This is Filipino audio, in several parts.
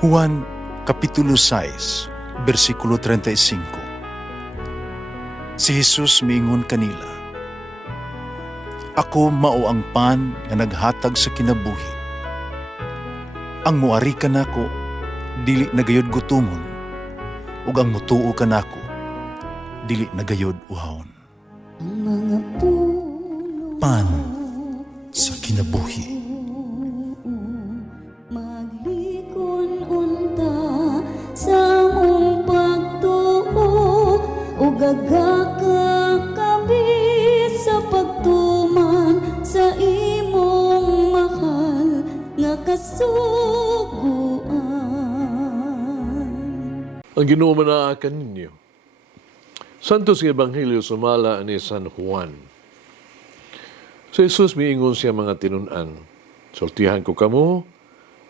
Juan Kapitulo 6, versikulo 35. Si Jesus miingon kanila, "Ako mao ang pan nga naghatag sa kinabuhi. Ang muari kanako dili nagayod gutomon, ug ang mutuo kanako dili nagayod uhawon." Ang mga puno Pan sa kinabuhi. maglikon unta sa mong pagtuo ug gagaka kami sa pagtuman sa imong mahal nga kasuguan. Ang Ginoo manaakan ninyo. Santos nga Ebanghelyo sumala ni San Juan. Sa Jesus miingon siya mga tinunan, "Sultihan ko kamo,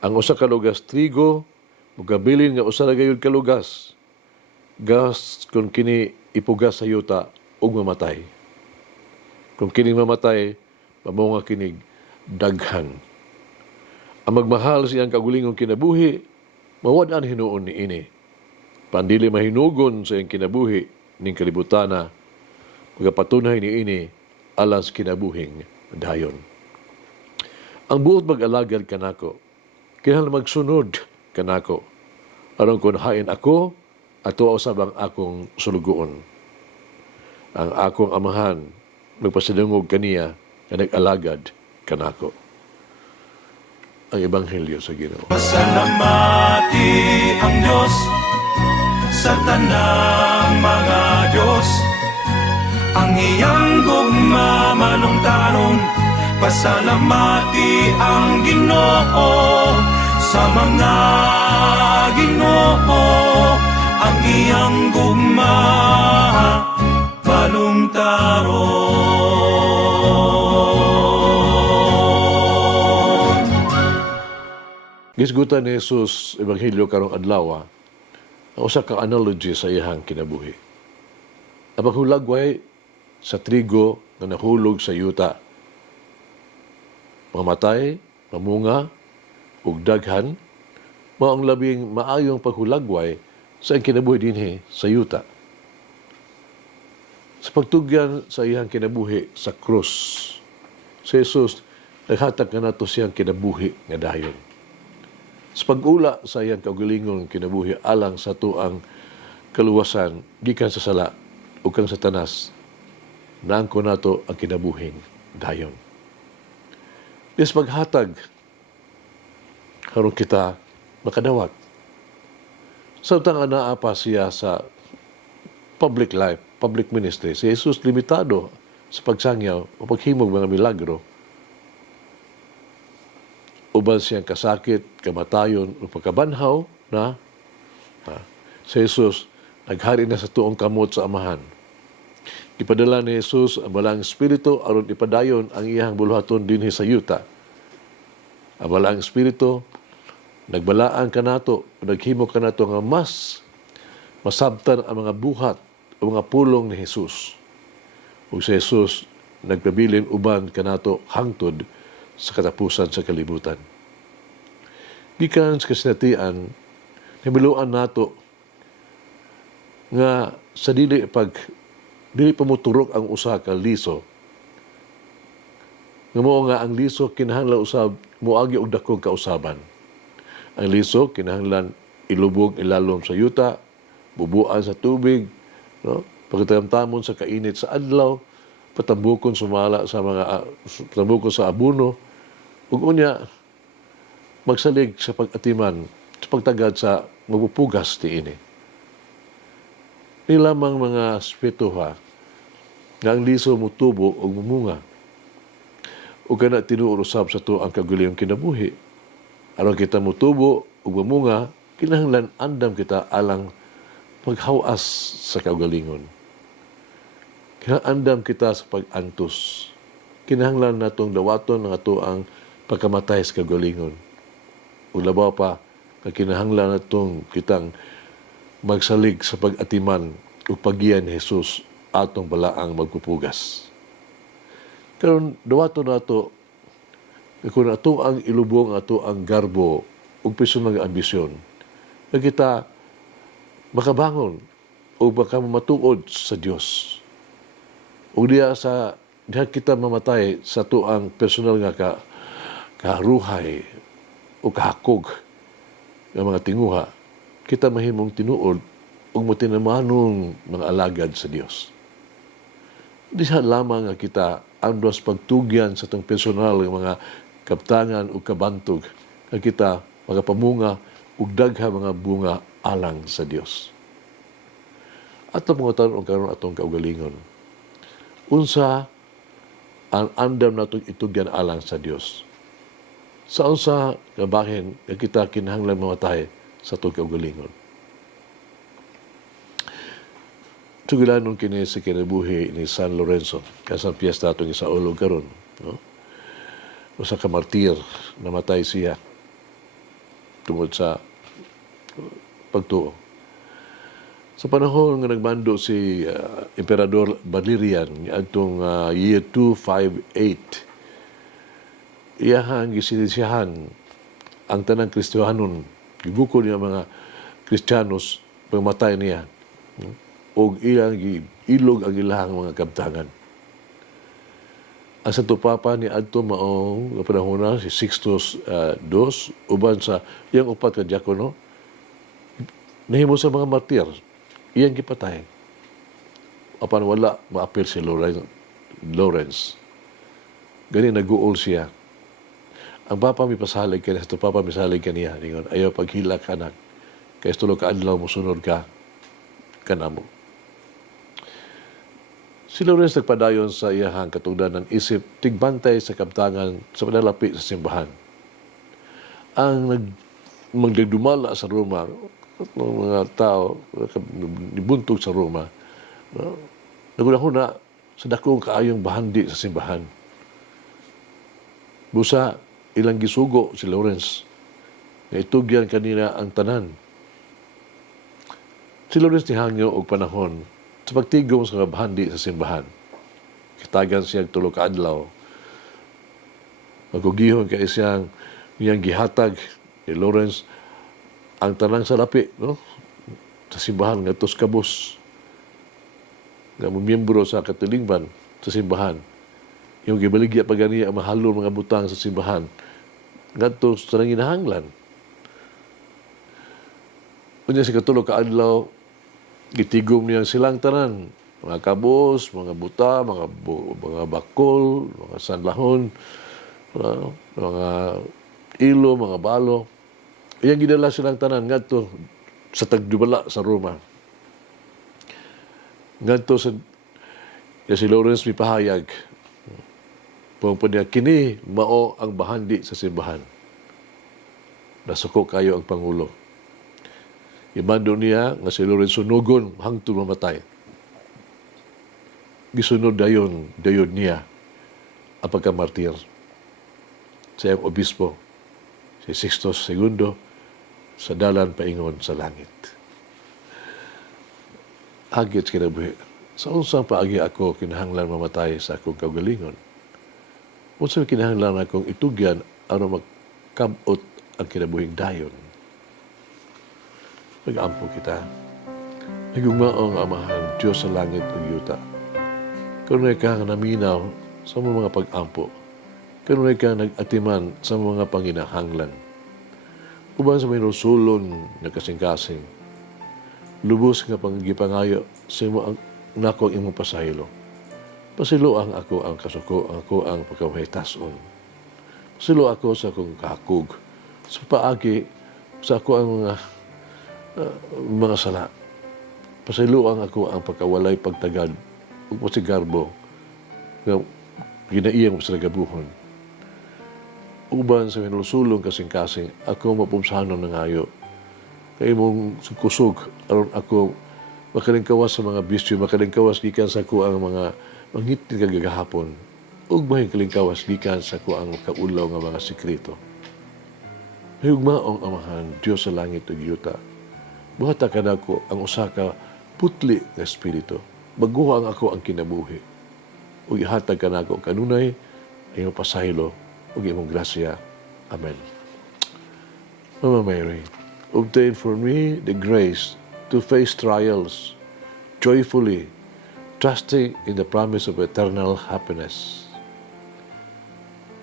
ang usa ka lugas trigo, mugabilin nga usa ra gayud ka lugas. Gas kung kini ipugas sa yuta ug mamatay. Kung kining mamatay, mamunga kinig daghan. Ang magmahal siyang kagulingong kinabuhi, mawad-an hinuon ni ini. Pandili mahinugon sa iyang kinabuhi ning kalibutana, magapatunay ni ini alang sa kinabuhing dayon. Ang buot mag-alagad kanako, kinahanglan magsunod kanako, aron kun hain ako, ato usab ang akong sulugoon. Ang akong amahan, magpasidungog kaniya, nga nag-alagad kanako." Ang Ebanghelyo sa Ginoo. Pasalamati ang Diyos sa tanang mga Diyos. Ang iyang gugma manungtanon, pasalamati ang Ginoo sa mga Ginoo. Ang iyang gugma manungtaron. Gisgutan ni Jesus Ebanghelyo karong adlaw ang usa ka analogy sa iyang kinabuhi. Ang paghulagway sa trigo nga nahulog sa yuta, mamatay, mamunga, ug daghan, mao ang labing maayong paghulagway sa iyang kinabuhi dinhi sa yuta. Sa pagtugyan sa iyang kinabuhi sa krus, si Jesus naghatag kanato siyang kinabuhi nga dayon. Sa pag-ula sa iyang kaugalingong kinabuhi alang sa tuang kaluwasan gikan sa sala ug kang Satanas, naangko nato ang kinabuhing dayon. Des maghatag karon kita makadawat. Samtang anaa pa siya sa public life, public ministry, si Jesus limitado sa pagsangyaw o paghimog mga milagro. Uban siyang kasakit, kamatayon o pagkabanhaw na si Jesus naghari na sa tuong kamot sa amahan. Ipadala ni Jesus ang balang Espiritu aron ipadayon ang iyang buluhaton dinhi sa yuta. Ang balang Espiritu nagbalaan kanato, naghimo kanato nga mas masabtan ang mga buhat o mga pulong ni Jesus. Ug si Jesus nagpabilin uban kanato hangtod sa katapusan sa kalibutan. Gikan sa kasinatian, nabiluan nato nga sa dili pamuturok ang usa ka liso. Nga mao nga ang liso kinahanglan usab moagi og dakong kausaban. Ang liso kinahanglan ilubog ilalom sa yuta, bubuan sa tubig, no? Pagtamtamon sa kainit sa adlaw, patambukon sumala sa patambukon sa abuno, ug unya magsalig sa pag-atiman, sa pagtagad sa magpupugas ti ini. Ni lamang mga spirituha nga ang liso mutubo o mumunga o kana tinuod usab sa to ang kaguliyong kinabuhi. Aron kita mutubo o mumunga, kinahanglan andam kita alang paghawas sa kagalingon. Kinahanglan kita sa pag-antos. Kinahanglan natong dawaton nga to ang pagkamatay sa kagalingon. O labaw pa, kinahanglan natong kitang magsalig sa pag-atiman o paggiyan ni Jesus atong balaang magpupugas. Karon dawato nato kung ato ang ilubong ato ang garbo ug personal nga ambisyon, na kita makabangon o baka matuod sa Dios. O diha kita mamatay sa tuang personal nga karuhay o kahakog ng mga tinguha, kita mahimong tinuod o matinamanong mga alagad sa Dios. Diha lamang nga kita andos pagtugyan sa itong personal ng mga kaptangan o kabantog nga kita magapamunga ug dagha mga bunga alang sa Dios. At ang mga tanong karon atong kaugalingon. Unsa ang andam natong itugyan alang sa Dios? Sa unsa nga bahin nga kita kinahanglan mamatay sa atong kaugalingon? Tugilanon kini sa kinabuhi ni San Lorenzo, kasang piyesta atong isaulog karon, no? Usa ka martir, namatay siya tungod sa pagtuo. Sa panahon nga nagmando si Emperador Valerian atong year 258, iyahang gisinisiyahan ang tanang Kristiyanon, gibuko niya mga Kristiyanos pagmatay niya, o ilang ilog ang ilang mga kabtangan. Ang Santo Papa ni adto maong panahon na si Sixtus II, uban sa iyang upat ka diakono, nahimo sa mga martir, iyang gipatay. Apan wala maapil si Lawrence. Gani naguol siya. Ang Papa mi pasalig kaniya, Santo Papa mi pasalig kaniya, ningon ayaw paghilak anak, kay tulo ka adlaw mo sunod ka kanamo. Si Lawrence nagpadayon sa iyahang katungdanan isip tigbantay sa kabtangan sa panalapi sa simbahan. Ang magdumala sa Roma, mga tao nibuntog sa Roma, naguna sa dakong kaayong bahandi sa simbahan. Busa ilang gisugo si Lawrence nga itugyan kanina ang tanan. Si Lawrence nihangyo og panahon sa pagtigom sa bahandi sa simbahan. Kitagan siyang tulo ka adlaw. Magugihon kay siyang niyang gihatag ni Lawrence ang tanang salapi, no? Sa simbahan nga tos kabos. Nga miyembro sa katilingban sa simbahan. Yung gibaligya pa ganiya ang mahalon mga butang sa simbahan. Nga tos sa nanginahanglan. Unya si katulo ka adlaw, gitigom niya silang tanan, mga kabos, mga buta, mga bakol, mga sanlahon, mga ilo, mga balo. Iyang gidala silang tanan ngadto sa tagdubala sa Roma. Ngadto sa si Lawrence mipahayag, pumpa niya, kini mao ang bahandi sa simbahan. Nasuko kayo ang Pangulo. Imando niya nga si Lawrence sunugon hangtod mamatay. Gisunod dayon niya ang pagkamartir sa iyang obispo, si Sixtus II, sa dalan paingon sa langit. Agit kinabuhi. Sa unsang paagi ako kinahanglan mamatay sa akong kaugalingon. Unsang kinahanglan akong itugyan aron magkabot ang kinabuhing dayon. Nag-ampo kita. Nagugmaong Amahan, Diyos sa langit ug yuta. Kanunay ka nga naminaw sa mga pag-ampo. Kanunay ka nag-atiman sa mga panginahanglan. Uban sa may rusulon na kasing-kasing. Lubos nga panggipangayo sa imo ang nako ang imong pasaylo. Pasiluang ako ang kasuko, ako ang pagkawahitason. Pasilo ako sa akong kahakog. Sa paagi, sa ako ang mga sala. Pasiluang ako ang pagkawalay pagtagad ug pasigarbo nga ginaiyang sa nagabuhon. Uban sa minulsulong kasing-kasing, ako mapumsanon ng ayo. Kay mong kusog aron ako makalingkawas sa mga bisyo, makalingkawas gikan sa ko ang mga mangitin kagagahapon ug mahing kalingkawas gikan sa ko ang kaulaw nga mga sekreto. Higmaong Amahan, Diyos sa langit ug yuta. Buhata ka na ko ang usa ka putli nga espiritu. Baguha ang ako ang kinabuhi. Ug ihatag ka na ko kanunay ang iyong pasaylo ug imong grasya. Amen. Mama Mary, obtain for me the grace to face trials joyfully, trusting in the promise of eternal happiness.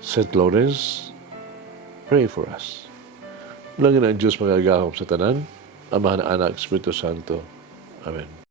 St. Lawrence, pray for us. Langin ang Diyos magagahom sa tanan, Ama na Anak, Espiritu Santo. Amen.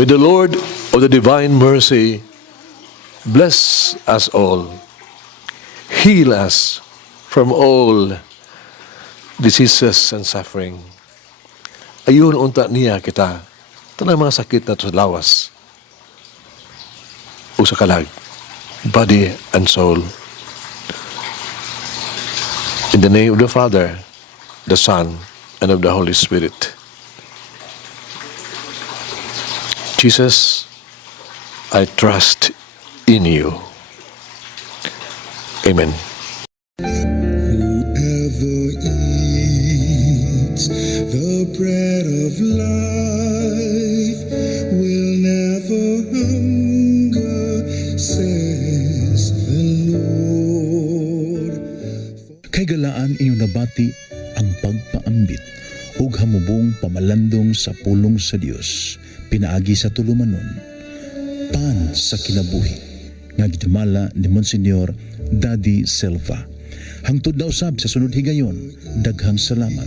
May the Lord of the divine mercy bless us all, heal us from all diseases and suffering. Ayun unta niya kita, tanang mga sakit na sa lawas o sa kalag, body and soul. In the name of the Father, the Son, and of the Holy Spirit. Jesus, I trust in you. Amen. Whoever eats the bread of life will never hunger, says the Lord. Kay galaan inyong nabati ang pagpaambit ug hamubong pamalandong sa pulong sa Dios pinaagi sa tulumanon pan sa kinabuhi nga gidumala ni Monsignor Daddy Silva. Hangtod na usab sa sunod higayon, daghang salamat.